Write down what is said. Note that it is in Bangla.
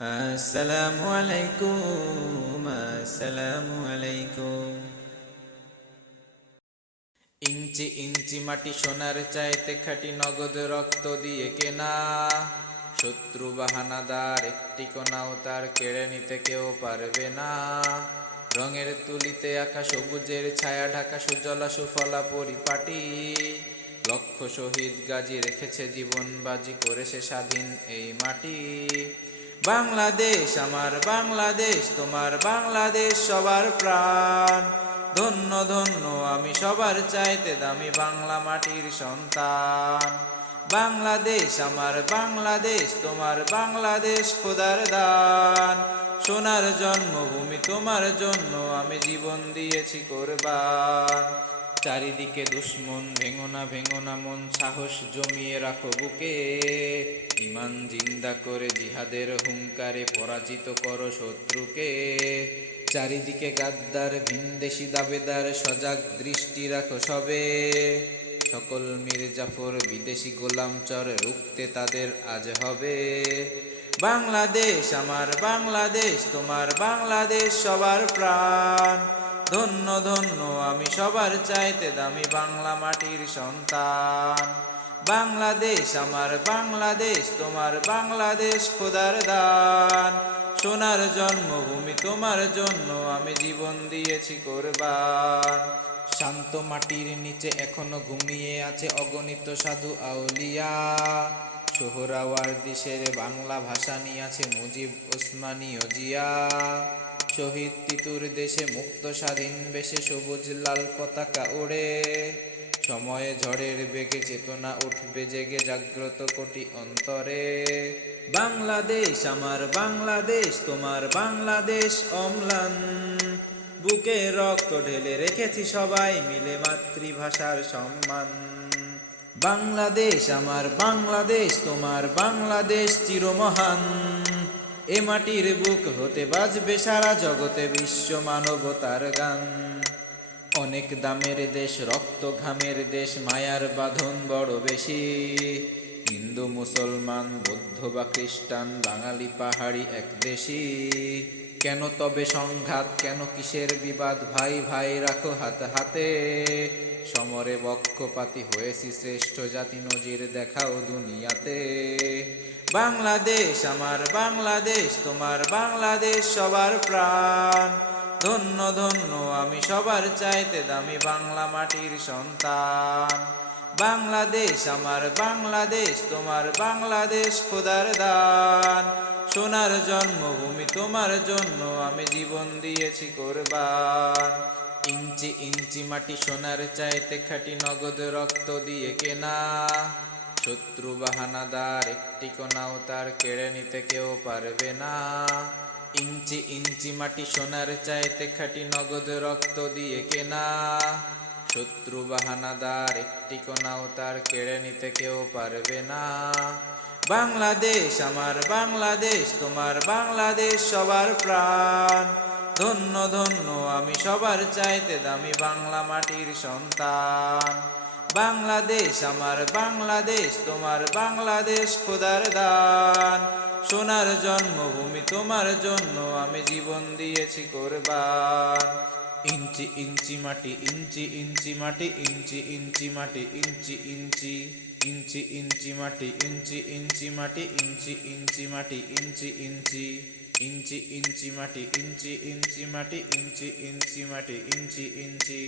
আসসালামু আলাইকুম, আসসালামু আলাইকুম। ইঞ্চি ইঞ্চি মাটি সোনার চাইতে খাঁটি, নগদ রক্ত দিয়ে কেনা। শত্রু বাহানাদার একটি কোনাও তার কেড়ে নিতে কেউ পারবে না। রঙের তুলিতে আঁকা সবুজের ছায়া ঢাকা সুজলা সুফলা পরিপাটি। লক্ষ শহীদ গাজী রেখেছে জীবন বাজি, করেছে স্বাধীন এই মাটি। বাংলাদেশ আমার বাংলাদেশ, তোমার বাংলাদেশ সবার প্রাণ। ধন্য ধন্য আমি সবার চাইতে দামি বাংলা মাটির সন্তান। বাংলাদেশ আমার বাংলাদেশ, তোমার বাংলাদেশ খোদার দান। সোনার জন্মভূমি তোমার জন্য আমি জীবন দিয়েছি কোরবান। চারিদিকে দুশ্মন, ভেঙো না মন, সাহস জমিয়ে রাখো বুকে। ইমান জিন্দা করে জিহাদের হুঙ্কারে পরাজিত করো শত্রুকে। চারিদিকে গাদ্দার ভিনদেশি দাবেদার, সজাগ দৃষ্টি রাখো সবে। সকল মির্জাফর বিদেশি গোলাম চর, রুখতে তাদের আজ হবে। বাংলাদেশ আমার বাংলাদেশ, তোমার বাংলাদেশ সবার প্রাণ। ধন্য ধন্য আমি সবার চাইতে দামি বাংলা মাটির সন্তান। বাংলাদেশ আমার বাংলাদেশ, তোমার বাংলাদেশ খোদার দান। সোনার জন্মভূমি তোমার জন্য আমি জীবন দিয়েছি কোরবান। শান্ত মাটির নিচে এখনো ঘুমিয়ে আছে অগণিত সাধু আউলিয়া। সোহরাওয়ার্দী শেরে বাংলা ভাষা নিয়েছে মুজিব, ওসমানী ও জিয়া। শহীদ তিতুর দেশে মুক্ত স্বাধীন বেশে সবুজ লাল পতাকা ওড়ে। সময়ে ঝড়ের বেগে চেতনা উঠবে জেগে, জাগ্রত কোটি অন্তরে। বাংলাদেশ আমার বাংলাদেশ, তোমার বাংলাদেশ অম্লান। বুকে রক্ত ঢেলে রেখেছি সবাই মিলে মাতৃভাষার সম্মান। বাংলাদেশ আমার বাংলাদেশ, তোমার বাংলাদেশ চিরমহান। এ মাটির বুক হতে বাজবে সারা জগতে বিশ্ব মানবতার গান। অনেক দামের দেশ, রক্ত ঘামের দেশ, মায়ার বাঁধন বড় বেশি। হিন্দু মুসলমান বৌদ্ধ বা খ্রিস্টান, বাঙালি পাহাড়ি এক দেশি। কেন তবে সংঘাত, কেন কিসের বিবাদ, ভাই ভাই রাখো হাত হাতে। সমরে বক্ষপাতী হয়েছি শ্রেষ্ঠ জাতি, নজির দেখাও দুনিয়াতে। বাংলাদেশ আমার বাংলাদেশ, তোমার বাংলাদেশ সবার প্রাণ। ধন্য ধন্য আমি সবার চাইতে দামি বাংলা মাটির সন্তান। বাংলাদেশ আমার বাংলাদেশ, তোমার বাংলাদেশ খোদার দান। সোনার জন্মভূমি তোমার জন্য আমি জীবন দিয়েছি কোরবান। ইঞ্চি ইঞ্চি মাটি সোনার চাইতে খাঁটি, নগদ রক্ত দিয়ে কেনা। শত্রু বাহানাদার একটি কোনাও তার কেড়ে নিতে কেউ পারবে না। ইঞ্চি ইঞ্চি মাটি সোনার চাইতে খাঁটি, নগদ রক্ত দিয়ে কেনা। শত্রু বাহানাদার একটি কোনাও তার কেড়ে নিতে কেউ পারবে না। বাংলাদেশ আমার বাংলাদেশ, তোমার বাংলাদেশ সবার প্রাণ। ধন্য ধন্য আমি সবার চাইতে দামি বাংলা মাটির সন্তান। বাংলাদেশ আমার বাংলাদেশ, তোমার বাংলাদেশ খোদার দান। সোনার জন্মভূমি তোমার জন্য আমি জীবন দিয়েছি কোরবান। ইঞ্চি ইঞ্চি মাটি, ইঞ্চি ইঞ্চি মাটি, ইঞ্চি ইঞ্চি মাটি, ইঞ্চি ইঞ্চি ইঞ্চি ইঞ্চি মাটি, ইঞ্চি ইঞ্চি মাটি, ইঞ্চি ইঞ্চি মাটি, ইঞ্চি ইঞ্চি ইঞ্চি ইঞ্চি মাটি, ইঞ্চি ইঞ্চি মাটি, ইঞ্চি ইঞ্চি মাটি, ইঞ্চি ইঞ্চি।